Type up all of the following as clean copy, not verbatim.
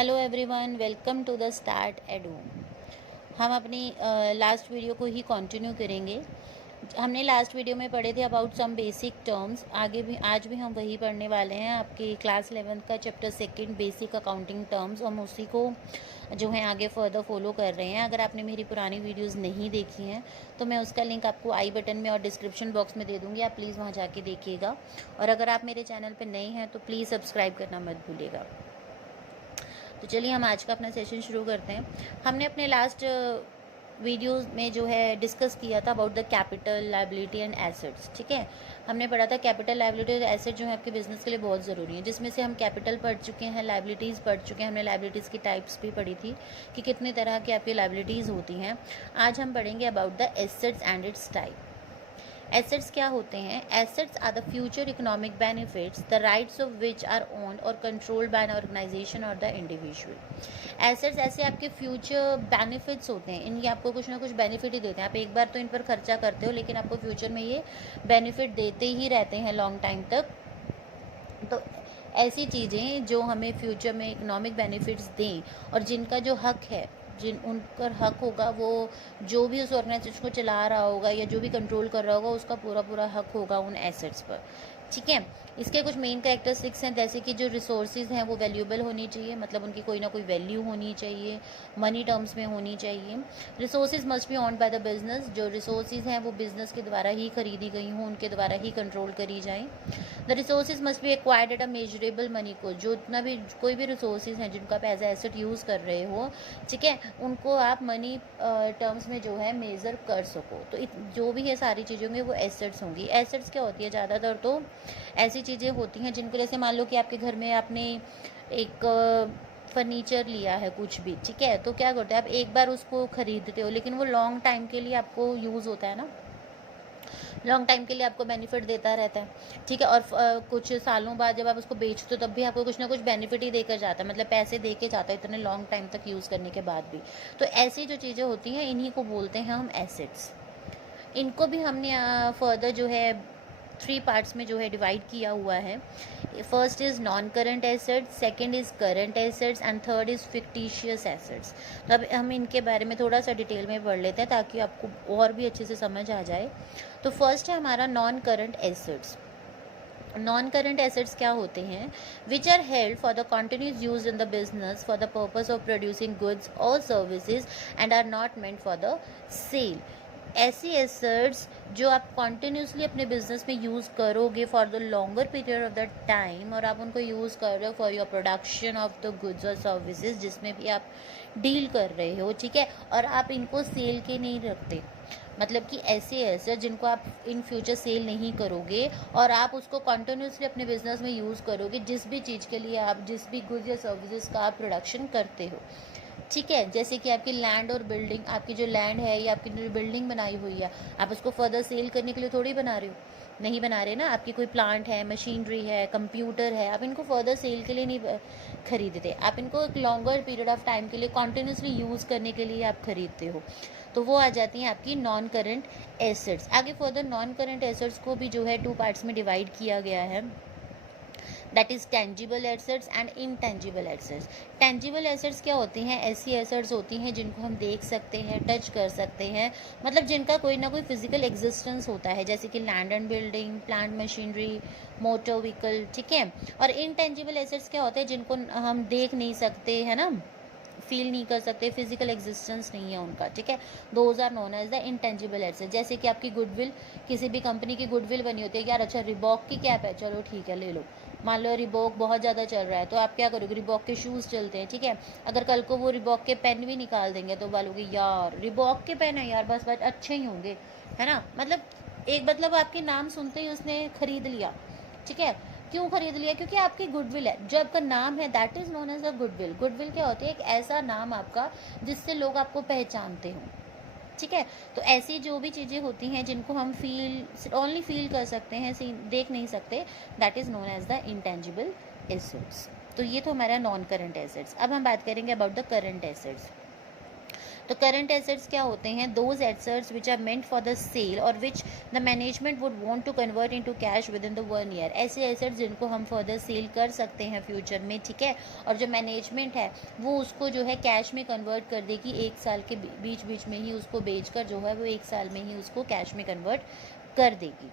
Hello everyone, welcome to the start edu. हम अपनी last video को ही कंटिन्यू करेंगे। हमने लास्ट वीडियो में पढ़े थे अबाउट सम बेसिक टर्म्स। आगे भी आज भी हम वही पढ़ने वाले हैं। आपकी क्लास 11th का chapter second basic accounting terms, हम उसी को जो है आगे फर्दर फॉलो कर रहे हैं। अगर आपने मेरी पुरानी वीडियोस नहीं देखी हैं तो मैं उसका लिंक आपको आई बटन में और डिस्क्रिप्शन बॉक्स में दे दूँगी, आप प्लीज़ वहाँ जाके देखिएगा। और अगर आप मेरे चैनल पर नए हैं तो प्लीज़ सब्सक्राइब करना मत भूलिएगा। तो चलिए हम आज का अपना सेशन शुरू करते हैं। हमने अपने लास्ट वीडियो में जो है डिस्कस किया था about the capital, liability and assets. ठीक है, हमने पढ़ा था कैपिटल, लायबिलिटी और एसेट जो है आपके बिजनेस के लिए बहुत ज़रूरी है, जिसमें से हम कैपिटल पढ़ चुके हैं, लायबिलिटीज़ पढ़ चुके हैं। हमने लायबिलिटीज़ की टाइप्स भी पढ़ी थी कि कितने तरह की आपकी लायबिलिटीज़ होती हैं। आज हम पढ़ेंगे about the assets and its type. Assets क्या होते हैं? Assets are the future economic benefits the rights of which are owned or controlled by an organization or the individual. Assets ऐसे आपके फ्यूचर बेनिफिट्स होते हैं, इनके आपको कुछ ना कुछ बेनिफिट ही देते हैं। आप एक बार तो इन पर खर्चा करते हो, लेकिन आपको फ्यूचर में ये बेनिफिट देते ही रहते हैं लॉन्ग टाइम तक। तो ऐसी चीज़ें जो हमें फ्यूचर में इकोनॉमिक बेनिफिट्स दें और जिनका जो हक है, जिन उन पर हक होगा, वो जो भी उस ऑर्गेनाइजेशन को चला रहा होगा या जो भी कंट्रोल कर रहा होगा, उसका पूरा पूरा हक होगा उन एसेट्स पर। ठीक है, इसके कुछ मेन कैरेक्टरिस्टिक्स हैं, जैसे कि जो रिसोर्सेज हैं वो वैल्यूएबल होनी चाहिए, मतलब उनकी कोई ना कोई वैल्यू होनी चाहिए, मनी टर्म्स में होनी चाहिए। Resources must be owned by the business, जो रिसोर्सेज हैं वो बिजनेस के द्वारा ही खरीदी गई हों, उनके द्वारा ही कंट्रोल करी जाएँ। The resources must be acquired at a measurable money को, जो इतना भी कोई भी रिसोर्सेज हैं जिनको आप एज एसेट यूज़ कर रहे हो, ठीक है, उनको आप मनी टर्म्स में जो है मेज़र कर सको। तो जो भी है सारी चीज़ें होंगी वो एसेट्स होंगी। एसेट्स क्या होती है? ज़्यादातर तो ऐसी चीज़ें होती हैं जिनको, जैसे मान लो कि आपके घर में आपने एक फर्नीचर लिया है कुछ भी, ठीक है, तो क्या करते हैं आप एक बार उसको ख़रीदते हो, लेकिन वो लॉन्ग टाइम के लिए आपको यूज़ होता है ना, लॉन्ग टाइम के लिए आपको बेनिफिट देता रहता है। ठीक है, और कुछ सालों बाद जब आप उसको बेचते हो तब भी आपको कुछ ना कुछ बेनिफिट ही देकर जाता है, मतलब पैसे दे के जाता है इतने लॉन्ग टाइम तक यूज़ करने के बाद भी। तो ऐसी जो चीज़ें होती हैं इन्हीं को बोलते हैं हम एसेट्स। इनको भी हमने फर्दर जो है 3 पार्ट्स में जो है डिवाइड किया हुआ है। First is non current assets, second is current assets and third is fictitious assets. तो अब हम इनके बारे में थोड़ा सा डिटेल में पढ़ लेते हैं ताकि आपको और भी अच्छे से समझ आ जाए। तो फर्स्ट है हमारा non current assets. Non current assets क्या होते हैं? Which are held for the continuous use in the business for the purpose of producing goods और services and are not meant for the sale. ऐसी assets जो आप continuously अपने business में use करोगे for the longer period of the time, और आप उनको यूज़ कर रहे हो for your production of the goods और सर्विसेज जिसमें भी आप डील कर रहे हो, ठीक है, और आप इनको सेल के नहीं रखते, मतलब कि ऐसे एसेट जिनको आप इन फ्यूचर सेल नहीं करोगे और आप उसको कॉन्टीन्यूसली अपने बिजनेस में यूज़ करोगे, जिस भी चीज़ के लिए आप, जिस भी गुड्स या सर्विसेज का आप प्रोडक्शन करते हो। ठीक है, जैसे कि आपकी लैंड और बिल्डिंग, आपकी जो लैंड है या आपकी जो बिल्डिंग बनाई हुई है, आप उसको फर्दर सेल करने के लिए थोड़ी बना रहे हो, नहीं बना रहे ना। आपकी कोई प्लांट है, मशीनरी है, कंप्यूटर है, आप इनको फर्दर सेल के लिए नहीं खरीदते, आप इनको एक लॉन्गर पीरियड ऑफ टाइम के लिए कॉन्टीन्यूसली यूज़ करने के लिए आप खरीदते हो। तो वो आ जाती हैं आपकी नॉन करंट एसेट्स। आगे फर्दर नॉन करंट एसेट्स को भी जो है 2 पार्ट्स में डिवाइड किया गया है, that is tangible assets and intangible assets. Tangible assets क्या होती हैं? ऐसी एसेट्स होती हैं जिनको हम देख सकते हैं, टच कर सकते हैं, मतलब जिनका कोई ना कोई फिजिकल एग्जिस्टेंस होता है, जैसे कि land and building, plant machinery, motor vehicle, ठीक है। और इनटेंजिबल एसेट्स क्या होते हैं? जिनको हम देख नहीं सकते, है ना, फील नहीं कर सकते, फिजिकल एग्जिस्टेंस नहीं है उनका, ठीक है। Those are known as the intangible asset. जैसे कि आपकी गुडविल, किसी भी कंपनी की गुडविल बनी होती है, यार अच्छा रिबॉक की कैप है, चलो ठीक है ले लो, मान लो रिबॉक बहुत ज़्यादा चल रहा है तो आप क्या करोगे? रिबॉक के शूज़ चलते हैं, ठीक है, अगर कल को वो रिबॉक के पेन भी निकाल देंगे तो बोलोगे यार रिबॉक के पेन है यार, बस बस अच्छे ही होंगे, है ना, मतलब एक मतलब आपके नाम सुनते ही उसने खरीद लिया, ठीक है। क्यों खरीद लिया? क्योंकि आपकी गुडविल है, जो आपका नाम है that is known as a goodwill. Goodwill क्या होती है? एक ऐसा नाम आपका जिससे लोग आपको पहचानते हों, ठीक है। तो ऐसी जो भी चीज़ें होती हैं जिनको हम ओनली फील कर सकते हैं, देख नहीं सकते, that is known as the intangible assets. तो ये तो हमारा नॉन करंट एसेट्स। अब हम बात करेंगे अबाउट द करंट एसेट्स। तो करंट एसेट्स क्या होते हैं? Those assets which are meant for the sale और which the management would want to convert into cash within the 1 year. ऐसे एसेट्स जिनको हम फर्दर सेल कर सकते हैं फ्यूचर में, ठीक है, और जो मैनेजमेंट है वो उसको जो है कैश में कन्वर्ट कर देगी, 1 साल के बीच में ही उसको बेचकर जो है वो 1 साल में ही उसको कैश में कन्वर्ट कर देगी।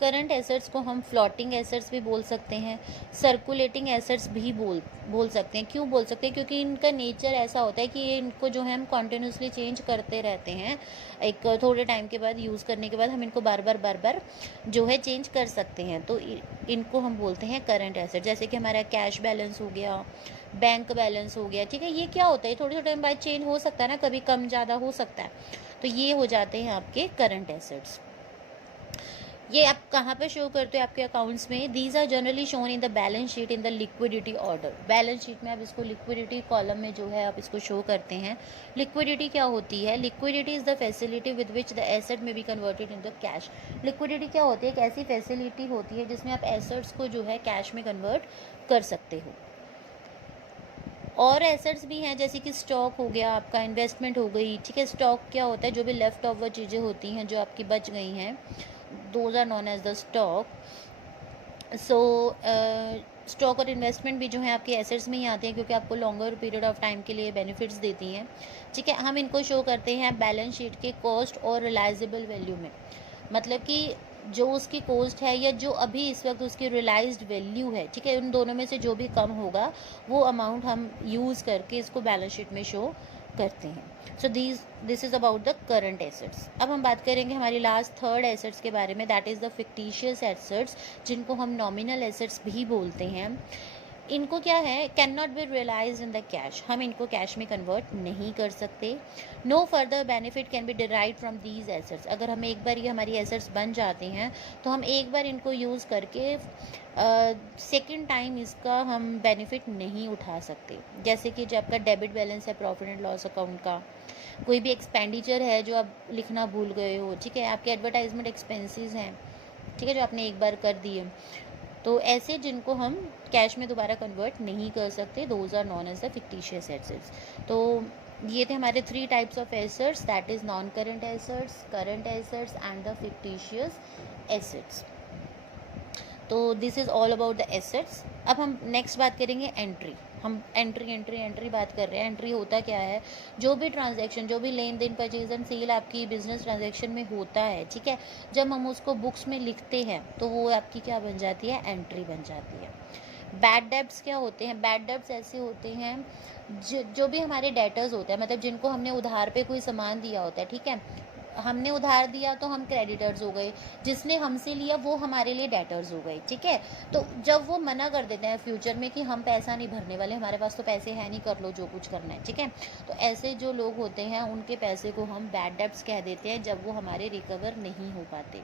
करंट एसेट्स को हम फ्लोटिंग एसेट्स भी बोल सकते हैं, सर्कुलेटिंग एसेट्स भी बोल सकते हैं। क्यों बोल सकते हैं? क्योंकि इनका नेचर ऐसा होता है कि इनको जो है हम कॉन्टिन्यूसली चेंज करते रहते हैं। एक थोड़े टाइम के बाद, यूज़ करने के बाद हम इनको बार बार जो है चेंज कर सकते हैं। तो इनको हम बोलते हैं करंट एसेट। जैसे कि हमारा कैश बैलेंस हो गया, बैंक बैलेंस हो गया, ठीक है, ये क्या होता है? थोड़े टाइम बाद चेंज हो सकता है ना, कभी कम ज़्यादा हो सकता है। तो ये हो जाते हैं आपके करंट एसेट्स। ये आप कहाँ पे शो करते हो आपके अकाउंट्स में? These are generally shown in the balance sheet in the liquidity order. Balance sheet में आप इसको लिक्विडिटी कॉलम में जो है आप इसको शो करते हैं। लिक्विडिटी क्या होती है? Liquidity is the facility with which the asset may be converted in the cash. Liquidity क्या होती है? एक ऐसी फैसिलिटी होती है जिसमें आप एसेट्स को जो है कैश में कन्वर्ट कर सकते हो। और एसेट्स भी हैं, जैसे कि स्टॉक हो गया, आपका इन्वेस्टमेंट हो गई, ठीक है। स्टॉक क्या होता है? जो भी लेफ्ट ओवर चीज़ें होती हैं जो आपकी बच गई हैं, those are known as the stock. So stock और इन्वेस्टमेंट भी जो है आपके एसेट्स में ही आते हैं, क्योंकि आपको लॉन्गर पीरियड ऑफ टाइम के लिए बेनिफिट्स देती हैं, ठीक है। हम इनको शो करते हैं बैलेंस शीट के कॉस्ट और रिलाइजेबल वैल्यू में। मतलब कि जो उसकी कॉस्ट है या जो अभी इस वक्त उसकी रियलाइज्ड वैल्यू है, ठीक है, उन दोनों में से जो भी कम होगा वो अमाउंट हम यूज़ करके इसको बैलेंस शीट में शो करते हैं। So this is about the current assets. अब हम बात करेंगे हमारी लास्ट थर्ड एसेट्स के बारे में, that is the fictitious assets, जिनको हम नॉमिनल एसेट्स भी बोलते हैं। इनको क्या है? Can not be realise in the cash. हम इनको कैश में कन्वर्ट नहीं कर सकते। No further benefit can be derive from these assets. अगर हमें एक बार ये हमारी एसेट्स बन जाते हैं तो हम एक बार इनको यूज़ करके सेकेंड टाइम इसका हम बेनिफिट नहीं उठा सकते। जैसे कि जो आपका डेबिट बैलेंस है प्रॉफिट एंड लॉस अकाउंट का, कोई भी एक्सपेंडिचर है जो आप लिखना भूल गए हो, ठीक है, आपके एडवर्टाइजमेंट एक्सपेंसेस हैं, ठीक है, जो आपने एक बार कर दिए, तो ऐसे जिनको हम कैश में दोबारा कन्वर्ट नहीं कर सकते, those are known as the fictitious assets. तो ये थे हमारे 3 types of assets, that is non current assets, current assets and the fictitious assets. तो this is all about the assets. अब हम नेक्स्ट बात करेंगे एंट्री। हम एंट्री बात कर रहे हैं। एंट्री होता क्या है? जो भी ट्रांजैक्शन, जो भी लेन देन, परचेज एंड सेल आपकी बिजनेस ट्रांजैक्शन में होता है, ठीक है, जब हम उसको बुक्स में लिखते हैं तो वो आपकी क्या बन जाती है? एंट्री बन जाती है। बैड डेब्ट्स क्या होते हैं? बैड डेब्ट्स ऐसे होते हैं जो भी हमारे डेटर्स होते हैं, मतलब जिनको हमने उधार पे कोई सामान दिया होता है, ठीक है, हमने उधार दिया तो हम क्रेडिटर्स हो गए, जिसने हमसे लिया वो हमारे लिए डेटर्स हो गए, ठीक है। तो जब वो मना कर देते हैं फ्यूचर में कि हम पैसा नहीं भरने वाले, हमारे पास तो पैसे हैं नहीं, कर लो जो कुछ करना है, ठीक है, तो ऐसे जो लोग होते हैं उनके पैसे को हम बैड डेब्ट्स कह देते हैं, जब वो हमारे रिकवर नहीं हो पाते।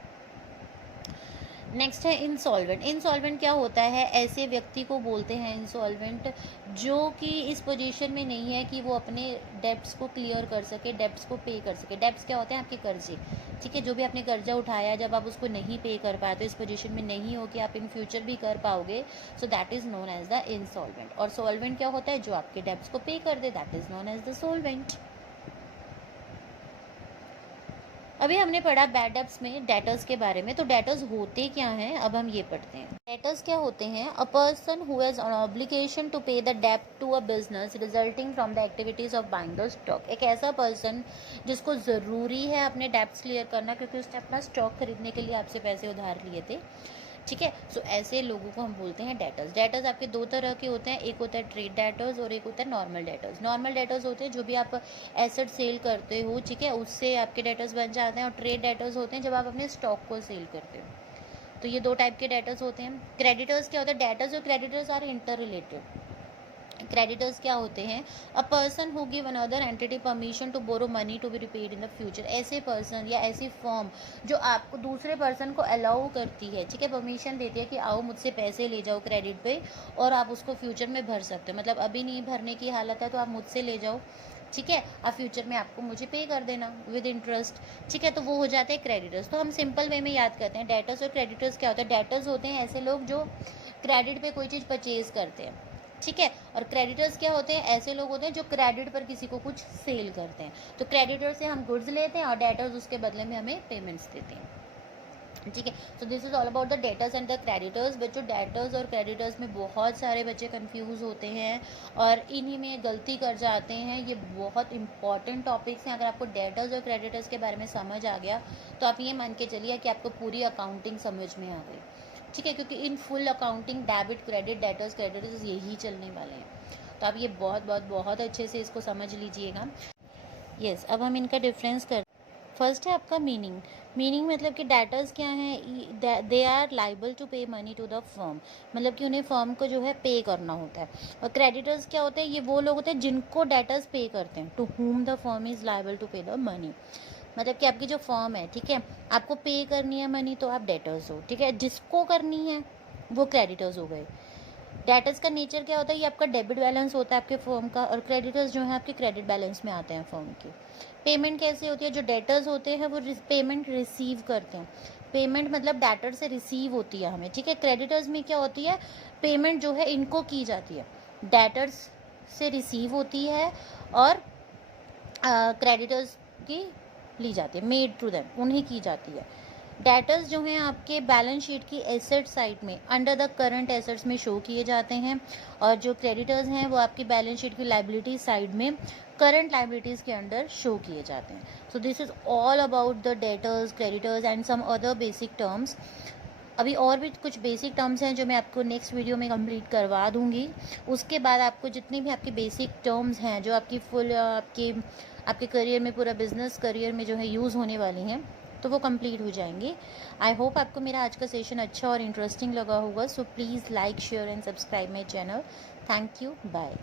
नेक्स्ट है इंसॉल्वेंट। इंसॉल्वेंट क्या होता है? ऐसे व्यक्ति को बोलते हैं इंसॉल्वेंट जो कि इस पोजीशन में नहीं है कि वो अपने डेब्ट्स को क्लियर कर सके, डेब्ट्स को पे कर सके। डेब्ट्स क्या होते हैं? आपके कर्जे, ठीक है, जो भी आपने कर्जा उठाया, जब आप उसको नहीं पे कर पाते, इस पोजीशन में नहीं हो कि आप इन फ्यूचर भी कर पाओगे, so that is known as the insolvent. और सॉल्वेंट क्या होता है? जो आपके डेब्ट्स को पे कर दे, that is known as the solvent. अभी हमने पढ़ा बैड डेब्ट्स में डेटर्स के बारे में, तो डेटर्स होते क्या हैं अब हम ये पढ़ते हैं। डेटर्स क्या होते हैं? A person who has an obligation to pay the डेब्ट to a business resulting from the activities of buying the stock. एक ऐसा पर्सन जिसको ज़रूरी है अपने डेब्ट्स क्लियर करना, क्योंकि उसने अपना स्टॉक खरीदने के लिए आपसे पैसे उधार लिए थे, ठीक है। सो ऐसे लोगों को हम बोलते हैं डेटर्स। डेटर्स आपके 2 तरह के होते हैं, एक होता है ट्रेड डेटर्स और एक होता है नॉर्मल डेटर्स। नॉर्मल डेटर्स होते हैं जो भी आप एसेट सेल करते हो, ठीक है, उससे आपके डेटर्स बन जाते हैं। और ट्रेड डेटर्स होते हैं जब आप अपने स्टॉक को सेल करते हो। तो ये 2 टाइप के डेटर्स होते हैं। क्रेडिटर्स क्या होता है? डेटर्स और creditors are interrelated. Creditors क्या होते हैं? A person who give another entity permission to borrow money to be repaid in the future. ऐसे पर्सन या ऐसी फर्म जो आपको दूसरे पर्सन को अलाउ करती है, ठीक है, परमिशन देती है कि आओ मुझसे पैसे ले जाओ क्रेडिट पे और आप उसको फ्यूचर में भर सकते हो। मतलब अभी नहीं भरने की हालत है तो आप मुझसे ले जाओ, ठीक है, आप फ्यूचर में आपको मुझे पे कर देना विद इंटरेस्ट, ठीक है। तो वो हो जाते हैं क्रेडिटर्स। तो हम सिंपल वे में याद करते हैं डेटर्स और क्रेडिटर्स क्या होता है। डेटर्स होते हैं ऐसे लोग जो क्रेडिट पे कोई चीज़ परचेज करते हैं, ठीक है। और क्रेडिटर्स क्या होते हैं, ऐसे लोग होते हैं जो क्रेडिट पर किसी को कुछ सेल करते हैं। तो क्रेडिटर से हम गुड्स लेते हैं और डेटर्स उसके बदले में हमें पेमेंट्स देते हैं, ठीक है। So this is all about the debtors and the creditors. बच्चों डेटर्स और क्रेडिटर्स में बहुत सारे बच्चे कंफ्यूज होते हैं और इन्हीं में गलती कर जाते हैं। ये बहुत इंपॉर्टेंट टॉपिक्स हैं। अगर आपको डेटर्स और क्रेडिटर्स के बारे में समझ आ गया तो आप ये मान के चलिए कि आपको पूरी अकाउंटिंग समझ में आ गई, ठीक है। क्योंकि in full accounting debit credit debtors creditors यही चलने वाले हैं। तो आप ये बहुत बहुत बहुत अच्छे से इसको समझ लीजिएगा। यस, अब हम इनका डिफरेंस कर। फर्स्ट है आपका मीनिंग। मीनिंग मतलब कि डेटर्स क्या हैं, दे आर लाइबल टू पे मनी टू द फर्म, मतलब कि उन्हें फर्म को जो है पे करना होता है। और क्रेडिटर्स क्या होते हैं, ये वो लोग होते हैं जिनको डेटर्स पे करते हैं, to whom the firm is liable to pay the money. मतलब कि आपकी जो फर्म है, ठीक है, आपको पे करनी है मनी तो आप डेटर्स हो, ठीक है। जिसको करनी है वो क्रेडिटर्स हो गए। डेटर्स का नेचर क्या होता है, ये आपका डेबिट बैलेंस होता है आपके फर्म का, और क्रेडिटर्स जो है आपके क्रेडिट बैलेंस में आते हैं फर्म के। पेमेंट कैसे होती है, जो डेटर्स होते हैं वो पेमेंट रिसीव करते हैं। पेमेंट मतलब डेटर से रिसीव होती है हमें, ठीक है। क्रेडिटर्स में क्या होती है, पेमेंट जो है इनको की जाती है, डेटर्स से रिसीव होती है और क्रेडिटर्स की ली जाती है, मेड टू देम, उन्हें की जाती है। डेटर्स जो हैं आपके बैलेंस शीट की एसेट साइड में अंडर द करंट एसेट्स में शो किए जाते हैं, और जो क्रेडिटर्स हैं वो आपकी बैलेंस शीट की लाइबिलिटी साइड में करंट लाइबिलिटीज़ के अंडर शो किए जाते हैं। So this is all about the debtors, creditors and some other basic terms. अभी और भी कुछ बेसिक टर्म्स हैं जो मैं आपको नेक्स्ट वीडियो में कंप्लीट करवा दूंगी। उसके बाद आपको जितनी भी आपकी बेसिक टर्म्स हैं जो आपकी फुल आपके करियर में, पूरा बिजनेस करियर में जो है यूज़ होने वाली हैं, तो वो कंप्लीट हो जाएंगी। आई होप आपको मेरा आज का सेशन अच्छा और इंटरेस्टिंग लगा होगा। So please like, share and subscribe my channel. Thank you, bye.